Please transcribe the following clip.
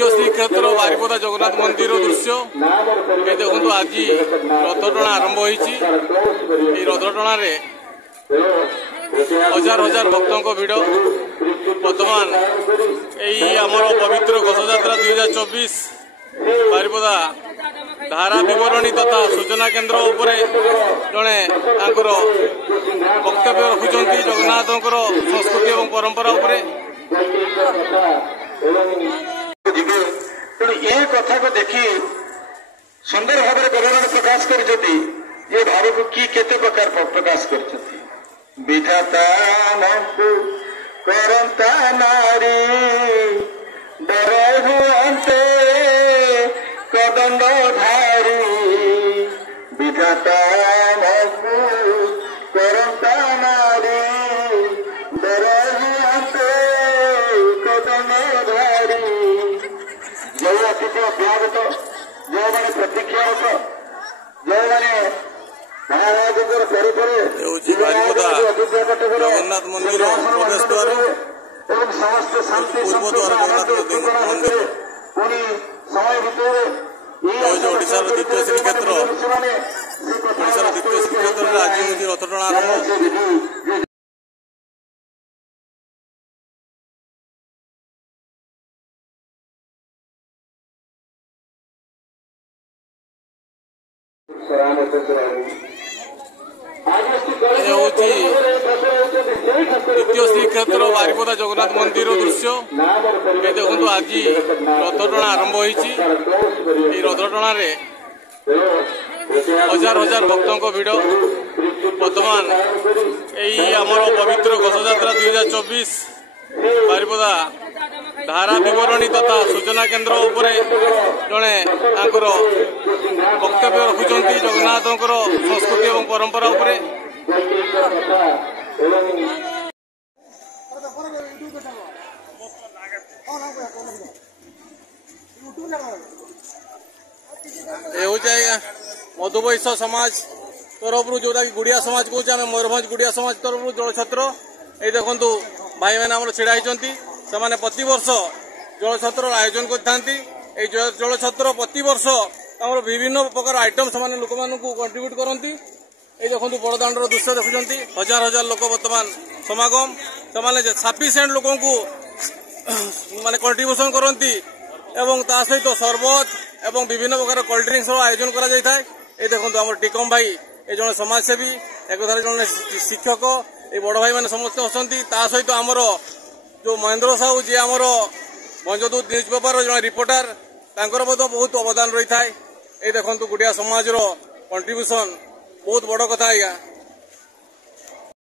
द्वितीय श्रीक्षेत्र बारिपदा जगन्नाथ मंदिर दृश्य ये देखो आज रथटणा आरंभ होती रथटण हजार हजार भक्तों भिड़ बर्तमान यही आमर पवित्र घोषयात्रा 2024 बारिपदा धारा विवरणी तथा सूचना केन्द्र उपरे जड़े वक्तव्य रखुंट जगन्नाथ संस्कृति और परंपरा उपरे ये कथा को देखी सुंदर भाव भगवान प्रकाश कर ये भाव को कि केते प्रकार प्रकाश कर विधाता करता नारी डर हुए कदंड धारी विधाता करता नारी डर हुए कदंड धारी जो अतिथि अभ्यागत जो मैंने प्रतीक्षारत जो मैंने महाराज जगन्नाथ मंदिर प्रवेश द्वार समस्त शांति पूर्व द्वार जगन्नाथ मंदिर पुणी समय भितर ओडिशार द्वितीय श्रीक्षेत्र ओडिशार द्वितीय श्रीक्षेत्र आज हूँ रथटणा आरंभ द्वितीय श्रीक्षेत्र बारिपदा जगन्नाथ मंदिर दृश्य ये देखो आज रथटणा आरंभ होती रथटण हजार हजार भक्तों भिड़ बर्तमान यही आमर पवित्र घोषयात्रा 2024 बारिपदा धारा विवरणी तथा सूचना केन्द्र उपरे जड़े वक्तव्य रखुंट जगन्नाथ संस्कृति और परंपरा उपरे मधुवैश्य समाज तरफ जोटा कि गुड़िया समाज कहे मयूरभंज गुड़िया समाज तरफ जलछत्र ये देखु भाई मैंने छिड़ा होती से प्रति वर्ष जलछत्र आयोजन कर जलछत्र प्रति वर्ष विभिन्न प्रकार आइटम से लोक मान कंट्रीब्यूट करती ये देखो बड़दाण्डर दृश्य देखुं हजार हजार लोक बर्तमान समागम से सफिशिएंट लोक माने कंट्रीब्यूशन करती एवं ता सहित सरबत एवं विभिन्न प्रकार कोल्ड ड्रिंक्स आयोजन करा जाय थाए। ये देखो आम टिकम भाई ये जन समाजसेवी एक जन शिक्षक ये बड़ भाई मैंने समस्त अच्छा सहित आमर जो महेंद्र साहू जी आमर भंजदूत न्यूज पेपर जन रिपोर्टर तांकर बहुत अवदान रही थाए। ये देखो गुड़िया समाज कंट्रीब्यूशन बहुत बड़ कथा आज्ञा।